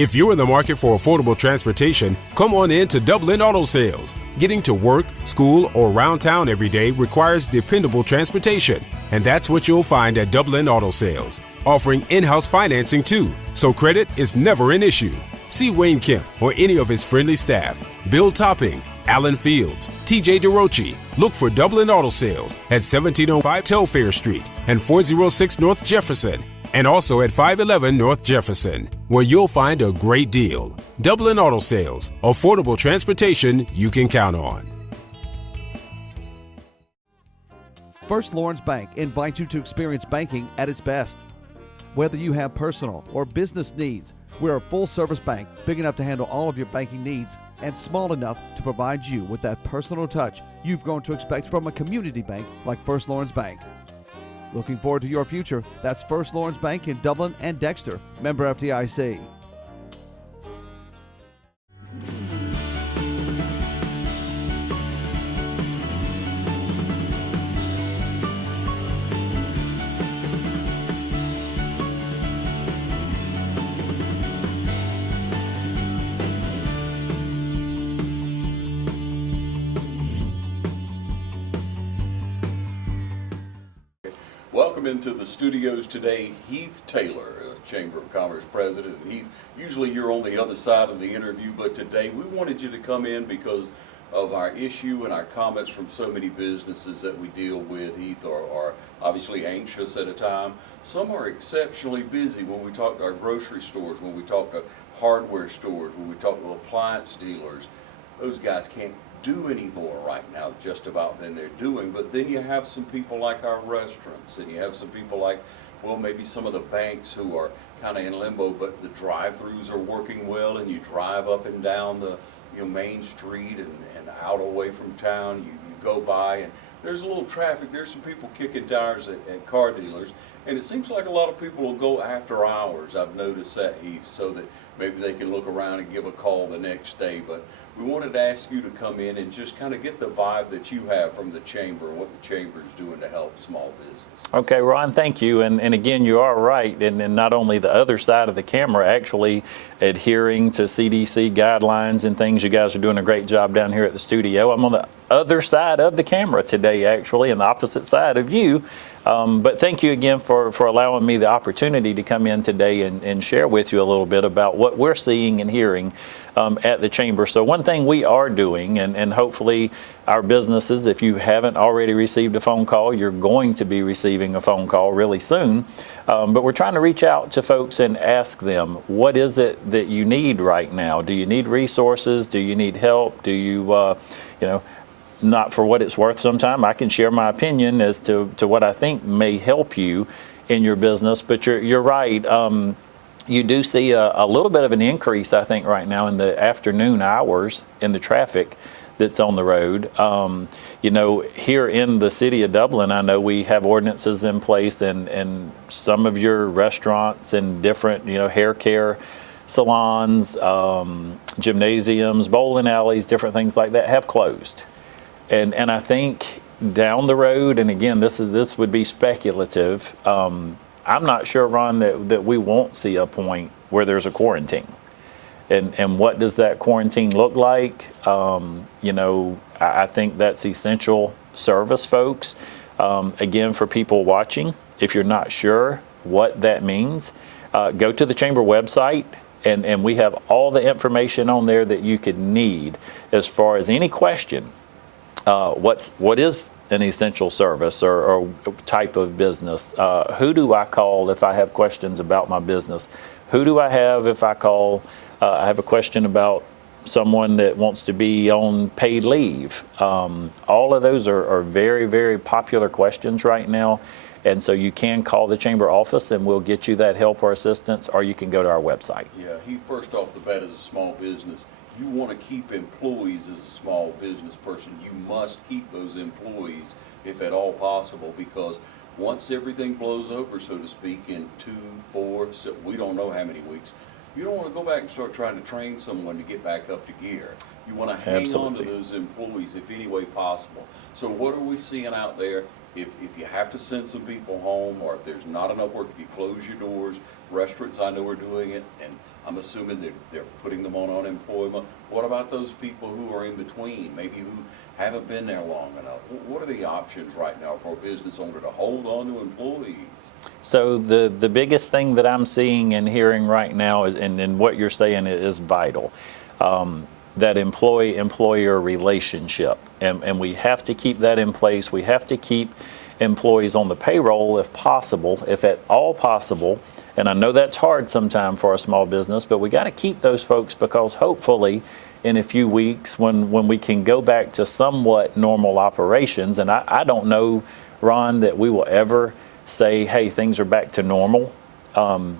If you're in the market for affordable transportation, come on in to Dublin Auto Sales. Getting to work, school, or around town every day requires dependable transportation, and that's what you'll find at Dublin Auto Sales. Offering in-house financing too, so credit is never an issue. See Wayne Kemp or any of his friendly staff. Bill Topping, Alan Fields, TJ DeRochi. Look for Dublin Auto Sales at 1705 Telfair Street and 406 North Jefferson, and also at 511 North Jefferson, where you'll find a great deal. Dublin Auto Sales, affordable transportation you can count on. First Lawrence Bank invites you to experience banking at its best. Whether you have personal or business needs, we're a full-service bank big enough to handle all of your banking needs and small enough to provide you with that personal touch you've grown to expect from a community bank like First Lawrence Bank. Looking forward to your future. That's First Lawrence Bank in Dublin and Dexter. Member FDIC. Welcome into the studios today, Heath Taylor, Chamber of Commerce President. Heath, usually you're on the other side of the interview, but today we wanted you to come in because of our issue and our comments from so many businesses that we deal with. Heath are obviously anxious at a time. Some are exceptionally busy when we talk to our grocery stores, when we talk to hardware stores, when we talk to appliance dealers. Those guys can't do any more right now just about than they're doing. But then you have some people like our restaurants, and you have some people like, well, maybe some of the banks who are kind of in limbo, but the drive-throughs are working well, and you drive up and down the Main Street and out away from town, you go by and there's a little traffic. There's some people kicking tires at car dealers, and it seems like a lot of people will go after hours. I've noticed that, Heath, so that maybe they can look around and give a call the next day. But we wanted to ask you to come in and just kind of get the vibe that you have from the Chamber, what the Chamber is doing to help small business. Okay, Ron, thank you. And again, you are right. And not only the other side of the camera, actually adhering to CDC guidelines and things. You guys are doing a great job down here at the studio. I'm on the other side of the camera today, actually, and the opposite side of you. But thank you again for allowing me the opportunity to come in today and share with you a little bit about what we're seeing and hearing at the Chamber. So one thing we are doing, and hopefully our businesses, if you haven't already received a phone call, you're going to be receiving a phone call really soon. But we're trying to reach out to folks and ask them, what is it that you need right now? Do you need resources? Do you need help? Do you, not for what it's worth sometime, I can share my opinion as to what I think may help you in your business. But you're right. You do see a little bit of an increase, I think, right now in the afternoon hours in the traffic that's on the road. Here in the city of Dublin, I know we have ordinances in place, and some of your restaurants and different, hair care salons, gymnasiums, bowling alleys, different things like that have closed. And I think down the road, and again, this would be speculative. I'm not sure, Ron, that we won't see a point where there's a quarantine. And what does that quarantine look like? I think that's essential service, folks. Again, for people watching, if you're not sure what that means, go to the Chamber website. And we have all the information on there that you could need as far as any question. What is an essential service or type of business? Who do I call if I have questions about my business? Who do I have if I call? I have a question about someone that wants to be on paid leave. All of those are very, very popular questions right now. And so you can call the Chamber office and we'll get you that help or assistance, or you can go to our website. Yeah, first off the bat, as a small business, you want to keep employees as a small business person. You must keep those employees if at all possible, because once everything blows over, so to speak, in 2, 4, so we don't know how many weeks, you don't want to go back and start trying to train someone to get back up to gear. You want to hang on to those employees if any way possible. So what are we seeing out there? if you have to send some people home, or if there's not enough work, if you close your doors, restaurants I know are doing it, and I'm assuming they're putting them on unemployment. What about those people who are in between, maybe who haven't been there long enough? What are the options right now for a business owner to hold on to employees? So the biggest thing that I'm seeing and hearing right now, and what you're saying is vital, that employee-employer relationship. And we have to keep that in place. We have to keep employees on the payroll if possible, if at all possible. And I know that's hard sometimes for a small business, but we got to keep those folks, because hopefully in a few weeks when we can go back to somewhat normal operations, and I don't know, Ron, that we will ever say, hey, things are back to normal.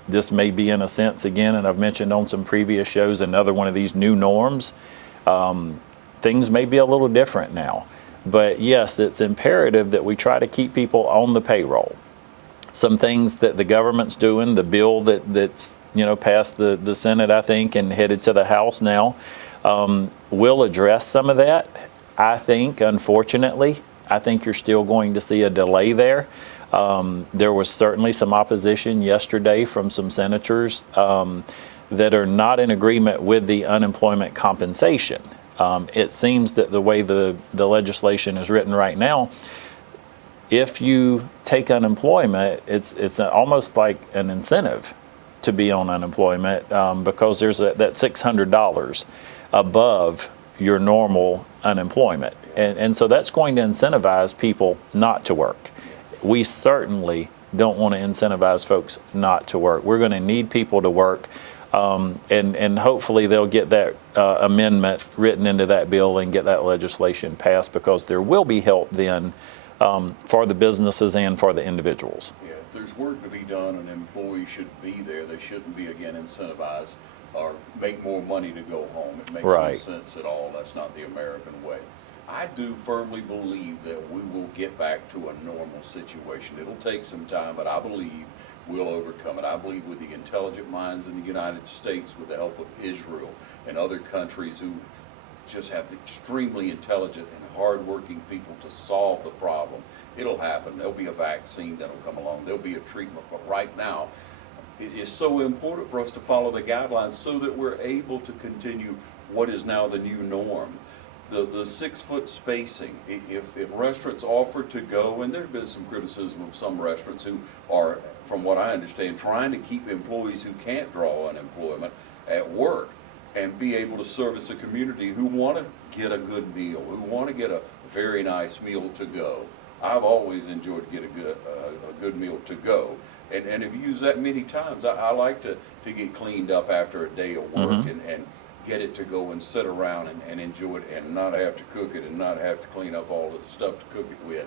This may be, in a sense, again, and I've mentioned on some previous shows, another one of these new norms. Things may be a little different now. But yes, it's imperative that we try to keep people on the payroll. Some things that the government's doing, the bill that's passed the Senate, I think, and headed to the House now, will address some of that. I think, unfortunately, I think you're still going to see a delay there. There was certainly some opposition yesterday from some senators that are not in agreement with the unemployment compensation. It seems that the way the legislation is written right now, if you take unemployment, it's almost like an incentive to be on unemployment because there's that $600 above your normal unemployment. And so that's going to incentivize people not to work. We certainly don't want to incentivize folks not to work. We're going to need people to work. And hopefully they'll get that amendment written into that bill and get that legislation passed, because there will be help then for the businesses and for the individuals. Yeah, if there's work to be done, an employee should be there. They shouldn't be, again, incentivized or make more money to go home. It makes no sense at all. That's not the American way. I do firmly believe that we will get back to a normal situation. It'll take some time, but I believe we'll overcome it. I believe with the intelligent minds in the United States, with the help of Israel and other countries who just have extremely intelligent and hardworking people to solve the problem, it'll happen. There'll be a vaccine that'll come along. There'll be a treatment. But right now, it is so important for us to follow the guidelines so that we're able to continue what is now the new norm. The 6 foot spacing, if restaurants offer to go, and there's been some criticism of some restaurants who are, from what I understand, trying to keep employees who can't draw unemployment at work and be able to service a community who want to get a good meal, who want to get a very nice meal to go. I've always enjoyed getting a good meal to go. And have used that many times. I like to get cleaned up after a day of work and get it to go and sit around and enjoy it and not have to cook it and not have to clean up all the stuff to cook it with.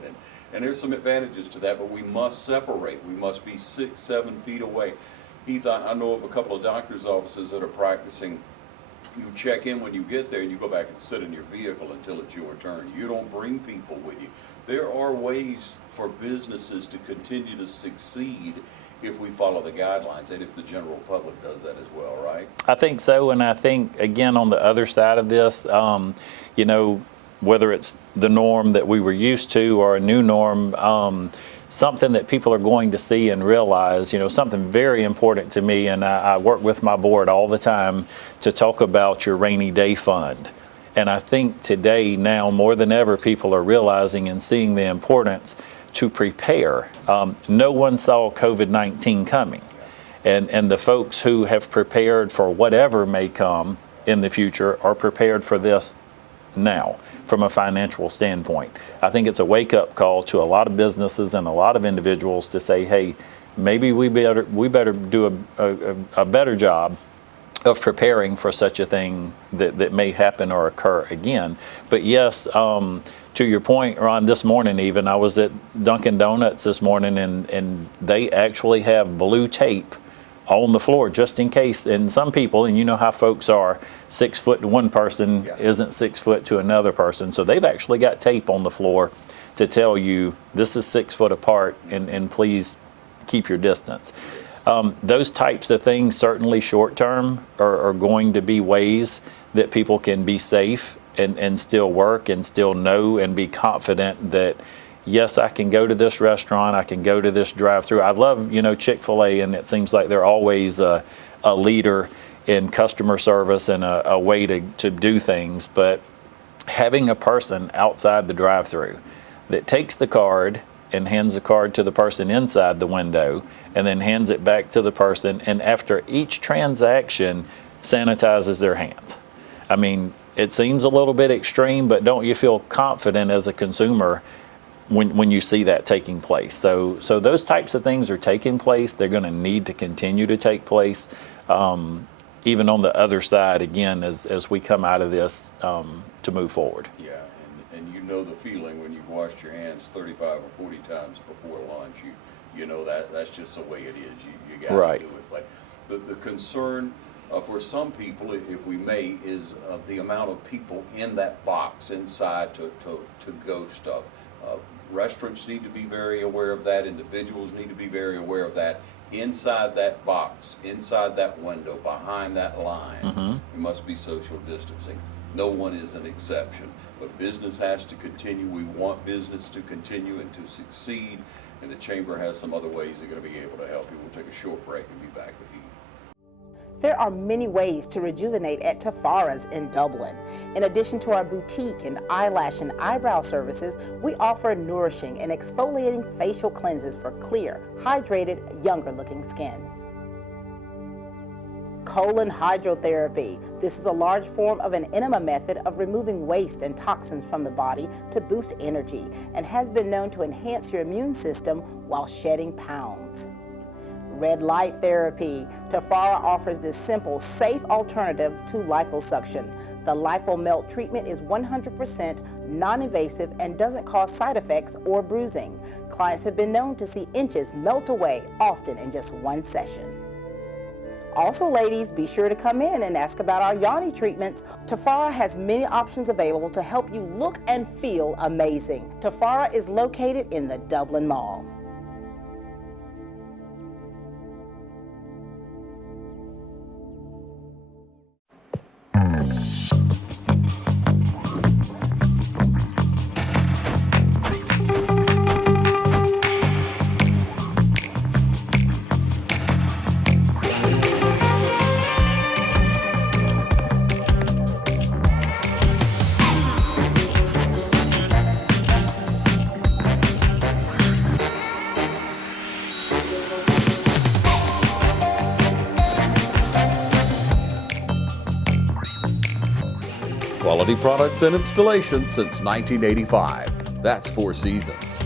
And there's some advantages to that, but we must separate. We must be 6-7 feet away. Heath, I know of a couple of doctor's offices that are practicing. You check in when you get there and you go back and sit in your vehicle until it's your turn. You don't bring people with you. There are ways for businesses to continue to succeed if we follow the guidelines and if the general public does that as well, right? I think so, and I think, again, on the other side of this, whether it's the norm that we were used to or a new norm, something that people are going to see and realize, something very important to me, and I work with my board all the time to talk about your rainy day fund. And I think today, now more than ever, people are realizing and seeing the importance to prepare. No one saw COVID-19 coming. And the folks who have prepared for whatever may come in the future are prepared for this now from a financial standpoint. I think it's a wake-up call to a lot of businesses and a lot of individuals to say, hey, maybe we better do a better job of preparing for such a thing that may happen or occur again. But yes, to your point, Ron, this morning even, I was at Dunkin' Donuts this morning, and they actually have blue tape on the floor just in case. And some people, and you know how folks are, 6 foot to one person isn't 6 foot to another person. So they've actually got tape on the floor to tell you this is 6 foot apart and please keep your distance. Those types of things, certainly short term, are going to be ways that people can be safe and still work and still know and be confident that yes, I can go to this restaurant, I can go to this drive-through. I love, Chick-fil-A, and it seems like they're always a leader in customer service and a way to do things. But having a person outside the drive-through that takes the card and hands the card to the person inside the window and then hands it back to the person, and after each transaction sanitizes their hands. I mean, it seems a little bit extreme, but don't you feel confident as a consumer when you see that taking place? So those types of things are taking place. They're going to need to continue to take place, even on the other side, again, as we come out of this to move forward. Yeah, and you know the feeling when you've washed your hands 35 or 40 times before lunch. You know that's just the way it is. You got to do it. But the concern for some people, if we may, is the amount of people in that box inside to go stuff. Restaurants need to be very aware of that. Individuals need to be very aware of that. Inside that box, inside that window, behind that line, there must be social distancing. No one is an exception. But business has to continue. We want business to continue and to succeed. And the Chamber has some other ways they're going to be able to help you. We'll take a short break and be back with Heath. There are many ways to rejuvenate at Tafara's in Dublin. In addition to our boutique and eyelash and eyebrow services, we offer nourishing and exfoliating facial cleanses for clear, hydrated, younger-looking skin. Colon hydrotherapy. This is a large form of an enema method of removing waste and toxins from the body to boost energy and has been known to enhance your immune system while shedding pounds. Red light therapy. Tafara offers this simple, safe alternative to liposuction. The LipoMelt treatment is 100% non-invasive and doesn't cause side effects or bruising. Clients have been known to see inches melt away, often in just one session. Also, ladies, be sure to come in and ask about our yoni treatments. Tafara has many options available to help you look and feel amazing. Tafara is located in the Dublin Mall. Quality products and installations since 1985. That's Four Seasons.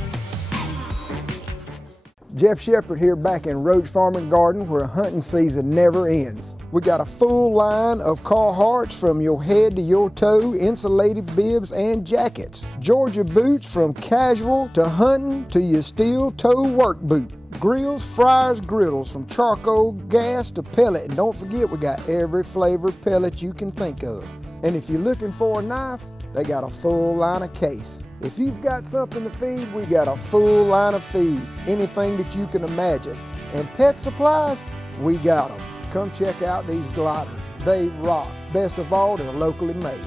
Jeff Shepard here back in Roach Farm and Garden, where hunting season never ends. We got a full line of Carhartts from your head to your toe, insulated bibs and jackets. Georgia boots from casual to hunting to your steel toe work boot. Grills, fryers, griddles from charcoal, gas to pellet. And don't forget, we got every flavor pellet you can think of. And if you're looking for a knife, they got a full line of case. If you've got something to feed, we got a full line of feed. Anything that you can imagine. And pet supplies, we got them. Come check out these gliders. They rock. Best of all, they're locally made.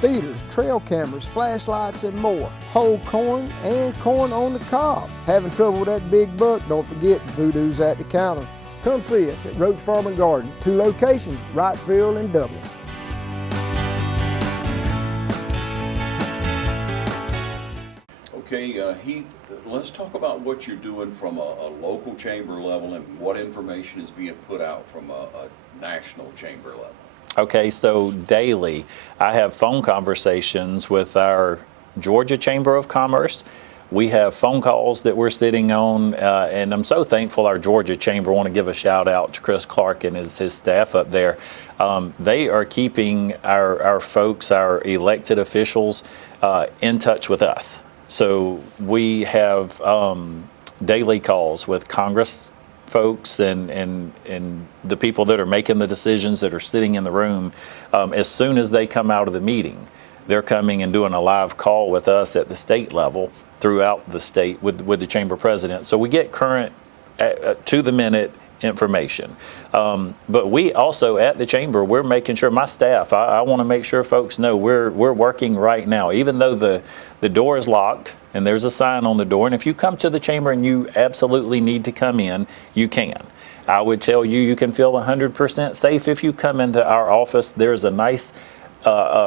Feeders, trail cameras, flashlights, and more. Whole corn and corn on the cob. Having trouble with that big buck? Don't forget, Voodoo's at the counter. Come see us at Roach Farm and Garden. 2 locations, Wrightsville and Dublin. Okay, Heath, let's talk about what you're doing from a local chamber level and what information is being put out from a national chamber level. Okay, so daily I have phone conversations with our Georgia Chamber of Commerce. We have phone calls that we're sitting on, and I'm so thankful our Georgia Chamber. I want to give a shout out to Chris Clark and his staff up there. They are keeping our folks, our elected officials, in touch with us. So we have daily calls with Congress folks and the people that are making the decisions, that are sitting in the room. As soon as they come out of the meeting, they're coming and doing a live call with us at the state level throughout the state with the chamber president. So we get current, to the minute information. But we also at the chamber, we're making sure, my staff, I want to make sure folks know we're working right now, even though the door is locked and there's a sign on the door. And if you come to the chamber and you absolutely need to come in, you can. I would tell you, you can feel 100% safe if you come into our office. There's a nice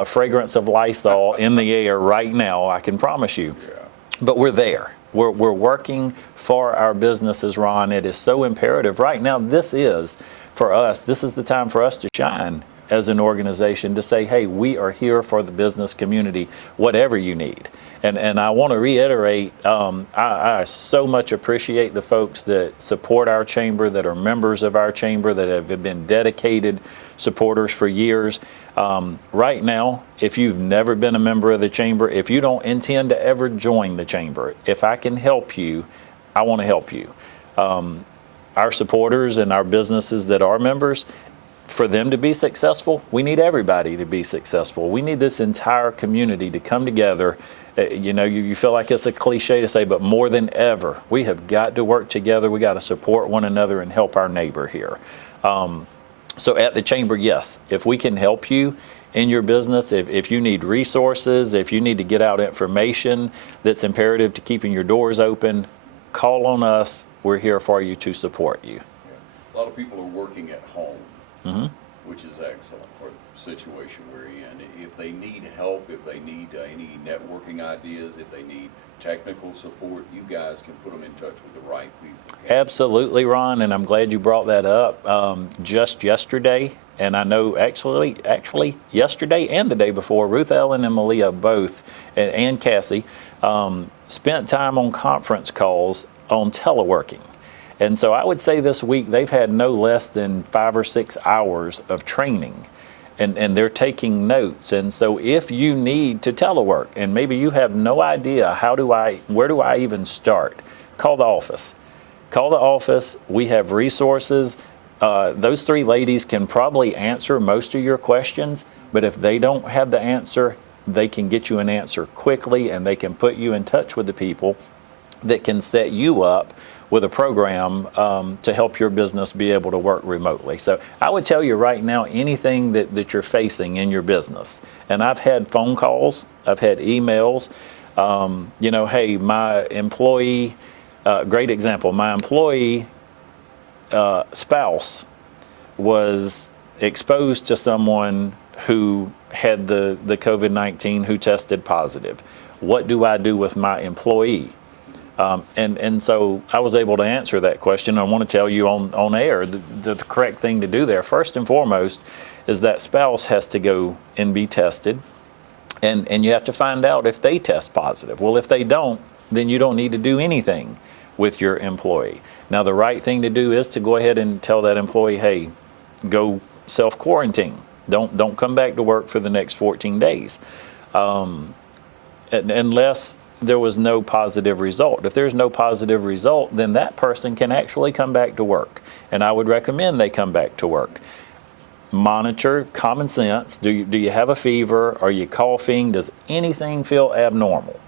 fragrance of Lysol in the air right now, I can promise you. Yeah. But we're there. We're working for our businesses, Ron. It is so imperative. Right now, this is, for us, this is the time for us to shine as an organization, to say, hey, we are here for the business community, whatever you need. And I want to reiterate, I so much appreciate the folks that support our chamber, that are members of our chamber, that have been dedicated supporters for years. Right now, if you've never been a member of the chamber, if you don't intend to ever join the chamber, if I can help you, I want to help you. Our supporters and our businesses that are members, for them to be successful, we need everybody to be successful. We need this entire community to come together. You feel like it's a cliche to say, but more than ever, we have got to work together. We got to support one another and help our neighbor here. So at the chamber, yes, if we can help you in your business, if you need resources, if you need to get out information that's imperative to keeping your doors open, call on us. We're here for you to support you. Yeah. A lot of people are working at home, which is excellent for the situation we're in. If they need help, if they need any networking ideas, if they need technical support, you guys can put them in touch with the right people. Absolutely, Ron, and I'm glad you brought that up. Just yesterday, and I know actually yesterday and the day before, Ruth Ellen and Malia both, and Cassie, spent time on conference calls on teleworking. And so I would say this week they've had no less than 5 or 6 hours of training, and they're taking notes. And so if you need to telework and maybe you have no idea where do I even start, call the office. Call the office. We have resources. Those 3 ladies can probably answer most of your questions, but if they don't have the answer, they can get you an answer quickly, and they can put you in touch with the people that can set you up with a program to help your business be able to work remotely. So I would tell you right now, anything that you're facing in your business, and I've had phone calls, I've had emails, hey, my employee, great example, my employee spouse was exposed to someone who had the COVID-19 who tested positive. What do I do with my employee? And so I was able to answer that question. I want to tell you on air the correct thing to do there. First and foremost is that spouse has to go and be tested, and you have to find out if they test positive. Well, if they don't, then you don't need to do anything with your employee. Now, the right thing to do is to go ahead and tell that employee, hey, go self-quarantine. Don't come back to work for the next 14 days. Unless there was no positive result. If there's no positive result, then that person can actually come back to work. And I would recommend they come back to work. Monitor, common sense. Do you have a fever? Are you coughing? Does anything feel abnormal?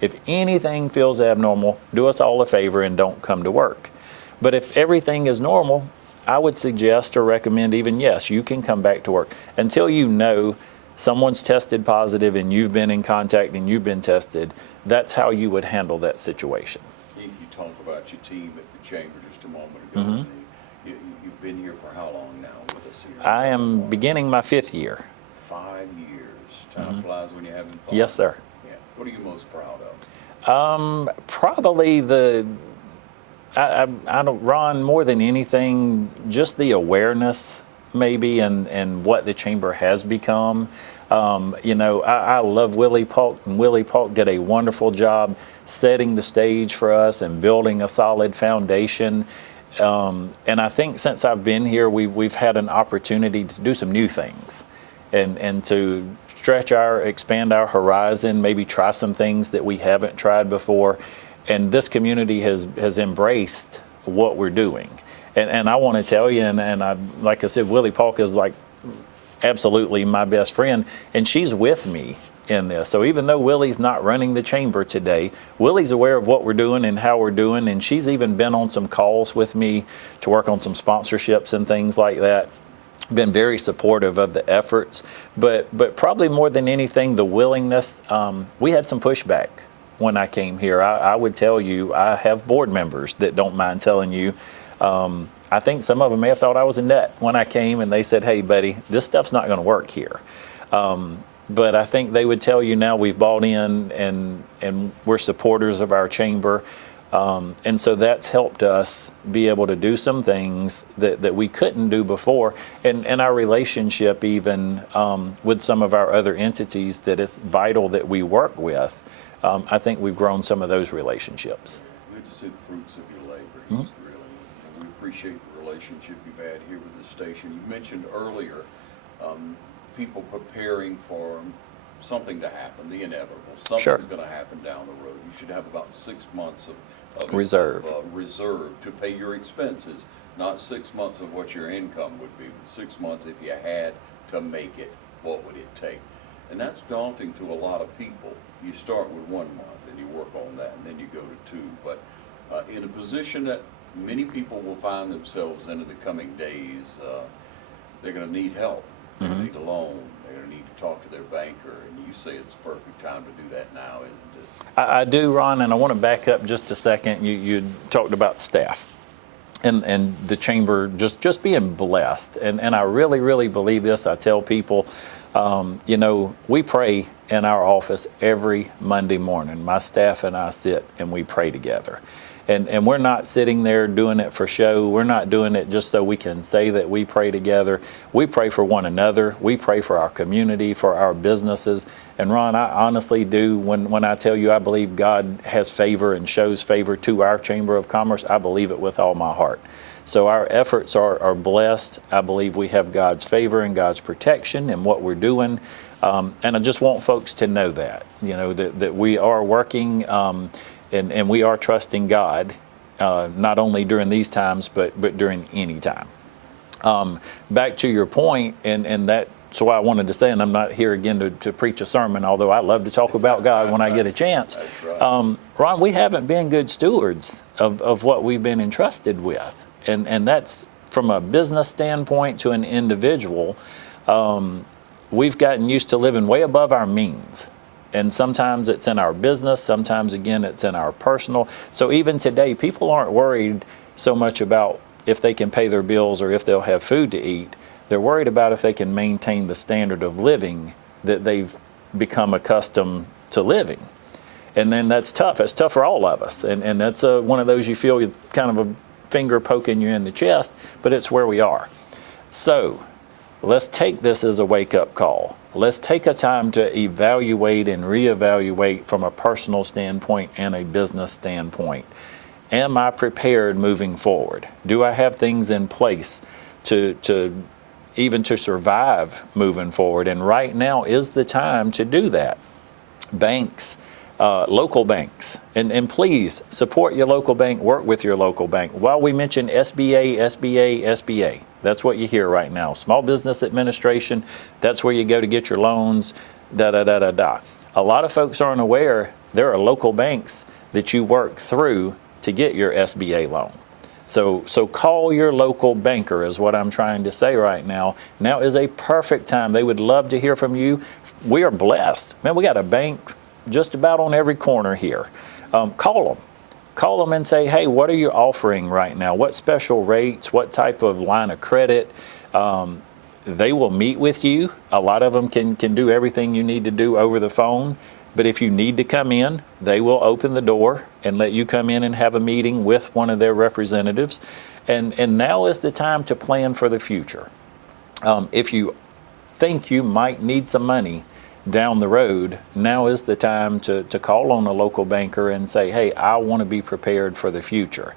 If anything feels abnormal, do us all a favor and don't come to work. But if everything is normal, I would suggest or recommend even, yes, you can come back to work until you know someone's tested positive and you've been in contact and you've been tested. That's how you would handle that situation. You talked about your team at the chamber just a moment ago. You've been here for how long now with us here? I am beginning my 5th year. 5 years. Time flies when you're having fun. Yes, sir. Yeah. What are you most proud of? Probably I don't, Ron, more than anything, just the awareness maybe and what the chamber has become. I love Willie Polk, and Willie Polk did a wonderful job setting the stage for us and building a solid foundation. And I think since I've been here, we've had an opportunity to do some new things and to expand our horizon, maybe try some things that we haven't tried before. And this community has embraced what we're doing. And I want to tell you, and like I said, Willie Polk is like absolutely my best friend, and she's with me in this. So even though Willie's not running the chamber today, Willie's aware of what we're doing and how we're doing, and she's even been on some calls with me to work on some sponsorships and things like that. Been very supportive of the efforts, but probably more than anything, the willingness. We had some pushback when I came here. I would tell you, I have board members that don't mind telling you. I think some of them may have thought I was a nut when I came, and they said, "Hey, buddy, this stuff's not going to work here." But I think they would tell you now we've bought in and we're supporters of our chamber. And so that's helped us be able to do some things that we couldn't do before. And our relationship even with some of our other entities that it's vital that we work with, I think we've grown some of those relationships. Good to see the fruits of your labor, Heath, really. And we appreciate the relationship you've had here with the station. You mentioned earlier people preparing for something to happen, the inevitable. Something's going to happen down the road. You should have about 6 months of reserve to pay your expenses, not 6 months of what your income would be, but 6 months if you had to make it, what would it take? And that's daunting to a lot of people. You start with 1 month and you work on that, and then you go to 2. But in a position that many people will find themselves in the coming days, they're going to need help. They're going to need a loan. They're going to need to talk to their banker. And you say it's the perfect time to do that now, isn't it? I do, Ron, and I want to back up just a second. You talked about staff and the chamber just being blessed. And I really, really believe this. I tell people, we pray in our office every Monday morning. My staff and I sit and we pray together. And we're not sitting there doing it for show. We're not doing it just so we can say that we pray together. We pray for one another. We pray for our community, for our businesses. And Ron, I honestly do, when I tell you I believe God has favor and shows favor to our Chamber of Commerce, I believe it with all my heart. So our efforts are blessed. I believe we have God's favor and God's protection in what we're doing. And I just want folks to know that, that we are working and we are trusting God, not only during these times, but during any time. Back to your point, and that's why I wanted to say, and I'm not here again to preach a sermon, although I love to talk about God when I get a chance. Right. Ron, we haven't been good stewards of what we've been entrusted with. And that's from a business standpoint to an individual. We've gotten used to living way above our means. And sometimes it's in our business, sometimes again it's in our personal. So even today, people aren't worried so much about if they can pay their bills or if they'll have food to eat. They're worried about if they can maintain the standard of living that they've become accustomed to living. And then that's tough. It's tough for all of us. And that's one of those you feel kind of a finger poking you in the chest, but it's where we are. So let's take this as a wake-up call. Let's take a time to evaluate and reevaluate from a personal standpoint and a business standpoint. Am I prepared moving forward? Do I have things in place to even to survive moving forward? And right now is the time to do that. Banks, local banks, and please support your local bank, work with your local bank. While we mention SBA, that's what you hear right now. Small Business Administration, that's where you go to get your loans, A lot of folks aren't aware there are local banks that you work through to get your SBA loan. So call your local banker is what I'm trying to say right now. Now is a perfect time. They would love to hear from you. We are blessed. Man, we got a bank just about on every corner here. Call them. Call them and say, hey, what are you offering right now? What special rates? What type of line of credit? They will meet with you. A lot of them can do everything you need to do over the phone. But if you need to come in, they will open the door and let you come in and have a meeting with one of their representatives. And now is the time to plan for the future. If you think you might need some money down the road, now is the time to call on a local banker and say, hey, I want to be prepared for the future.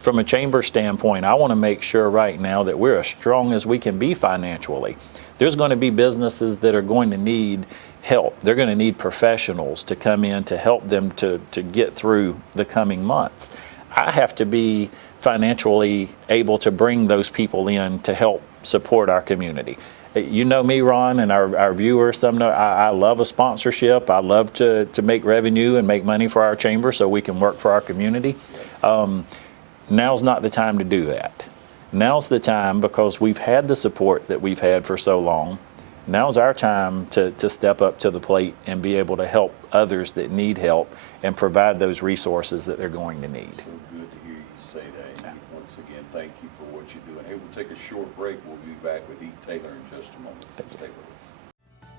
From a chamber standpoint, I want to make sure right now that we're as strong as we can be financially. There's going to be businesses that are going to need help. They're going to need professionals to come in to help them to get through the coming months. I have to be financially able to bring those people in to help support our community. You know me, Ron, and our viewers, some know I love a sponsorship. I love to make revenue and make money for our chamber so we can work for our community. Now's not the time to do that. Now's the time, because we've had the support that we've had for so long. Now's our time to step up to the plate and be able to help others that need help and provide those resources that they're going to need. So good to hear you say that. And once again, thank you for what you're doing. Hey, we'll take a short break. We'll be back with Heath Taylor in just a moment. So stay with us.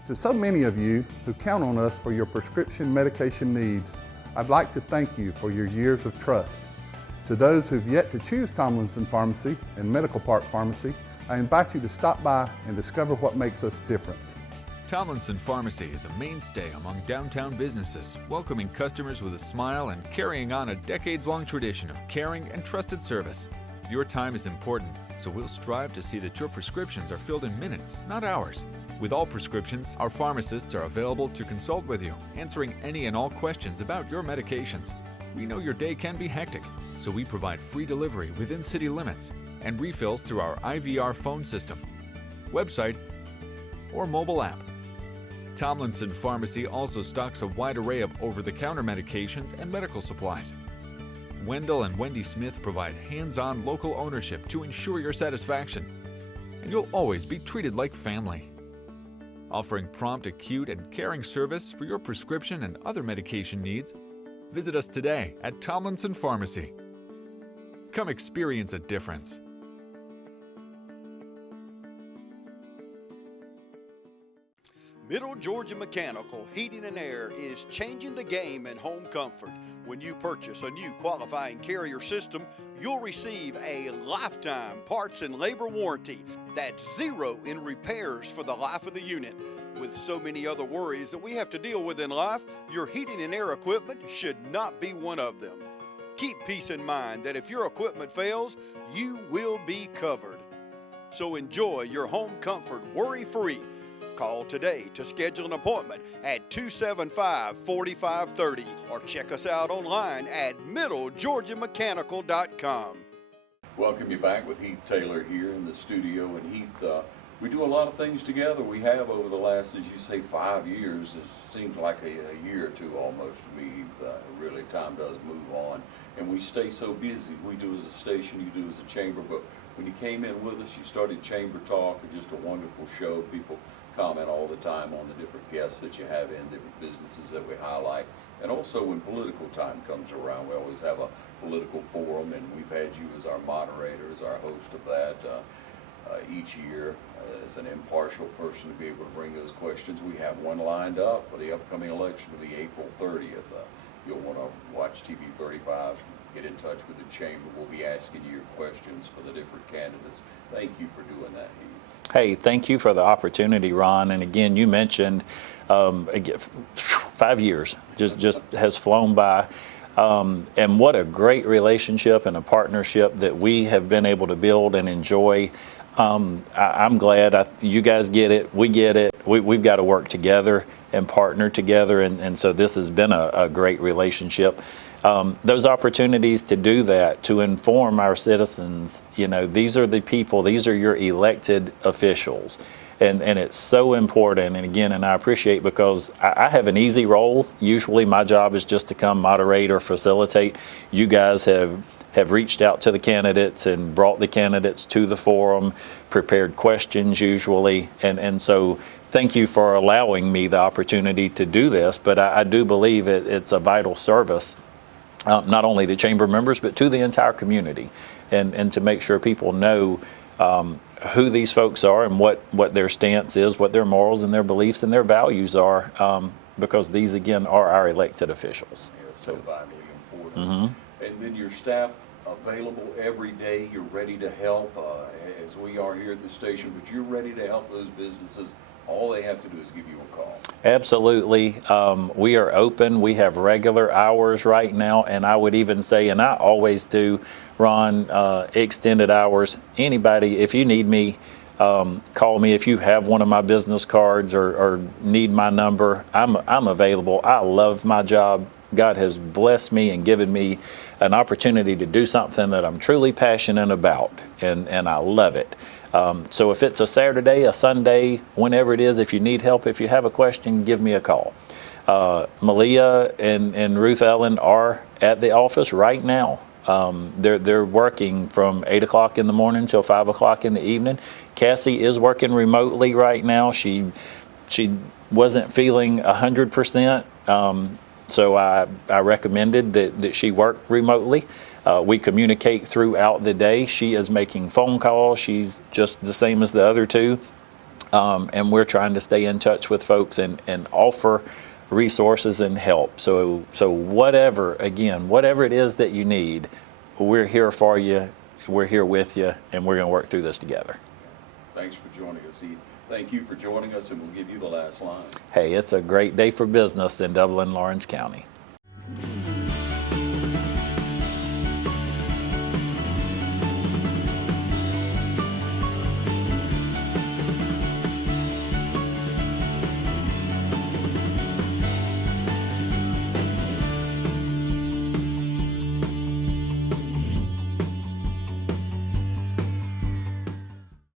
To so many of you who count on us for your prescription medication needs, I'd like to thank you for your years of trust. To those who've yet to choose Tomlinson Pharmacy and Medical Park Pharmacy, I invite you to stop by and discover what makes us different. Tomlinson Pharmacy is a mainstay among downtown businesses, welcoming customers with a smile and carrying on a decades-long tradition of caring and trusted service. Your time is important, so we'll strive to see that your prescriptions are filled in minutes, not hours. With all prescriptions, our pharmacists are available to consult with you, answering any and all questions about your medications. We know your day can be hectic, so we provide free delivery within city limits and refills through our IVR phone system, website, or mobile app. Tomlinson Pharmacy also stocks a wide array of over-the-counter medications and medical supplies. Wendell and Wendy Smith provide hands-on local ownership to ensure your satisfaction, and you'll always be treated like family. Offering prompt, acute, and caring service for your prescription and other medication needs, visit us today at Tomlinson Pharmacy. Come experience a difference. Middle Georgia Mechanical Heating and Air is changing the game in home comfort. When you purchase a new qualifying Carrier system, you'll receive a lifetime parts and labor warranty. That's zero in repairs for the life of the unit. With so many other worries that we have to deal with in life, your heating and air equipment should not be one of them. Keep peace in mind that if your equipment fails, you will be covered. So enjoy your home comfort worry-free. Call today to schedule an appointment at 275-4530 or check us out online at middlegeorgiamechanical.com. Welcome you back with Heath Taylor here in the studio. And Heath, we do a lot of things together. We have over the last, as you say, 5 years. It seems like a year or two almost to me, Heath. Really, time does move on. And we stay so busy. We do as a station, you do as a chamber. But when you came in with us, you started Chamber Talk, just a wonderful show. People comment all the time on the different guests that you have in, different businesses that we highlight. And also when political time comes around, we always have a political forum, and we've had you as our moderator, as our host of that each year as an impartial person to be able to bring those questions. We have one lined up for the upcoming election of the April 30th. You'll want to watch TV 35, get in touch with the chamber. We'll be asking you your questions for the different candidates. Thank you for doing that, Heath. Hey, thank you for the opportunity, Ron. And again, you mentioned 5 years just has flown by. And what a great relationship and a partnership that we have been able to build and enjoy. I'm glad you guys get it. We get it. We've got to work together and partner together. And so this has been a great relationship. Those opportunities to do that, to inform our citizens, these are the people, these are your elected officials. And it's so important. And again, I appreciate, because I have an easy role. Usually my job is just to come moderate or facilitate. You guys have reached out to the candidates and brought the candidates to the forum, prepared questions usually. And so thank you for allowing me the opportunity to do this. But I do believe it's a vital service. Not only to chamber members, but to the entire community, and to make sure people know who these folks are and what their stance is, what their morals and their beliefs and their values are, because these, again, are our elected officials. Yeah, so vitally important. And then your staff available every day. You're ready to help, as we are here at the station, but you're ready to help those businesses. All they have to do is give you a call. Absolutely. We are open. We have regular hours right now, and I would even say, and I always do, Ron, extended hours. Anybody, if you need me, call me. If you have one of my business cards or need my number, I'm available. I love my job. God has blessed me and given me an opportunity to do something that I'm truly passionate about, and I love it. So if it's a Saturday, a Sunday, whenever it is, if you need help, if you have a question, give me a call. Malia and Ruth Ellen are at the office right now. They're working from 8 o'clock in the morning till 5 o'clock in the evening. Cassie is working remotely right now. She wasn't feeling 100%, so I recommended that she work remotely. We communicate throughout the day. She is making phone calls. She's just the same as the other two, and we're trying to stay in touch with folks and offer resources and help. So whatever it is that you need, we're here for you, we're here with you, and we're going to work through this together. Thanks for joining us, Heath. Thank you for joining us, and we'll give you the last line. Hey, it's a great day for business in Dublin, Lawrence County.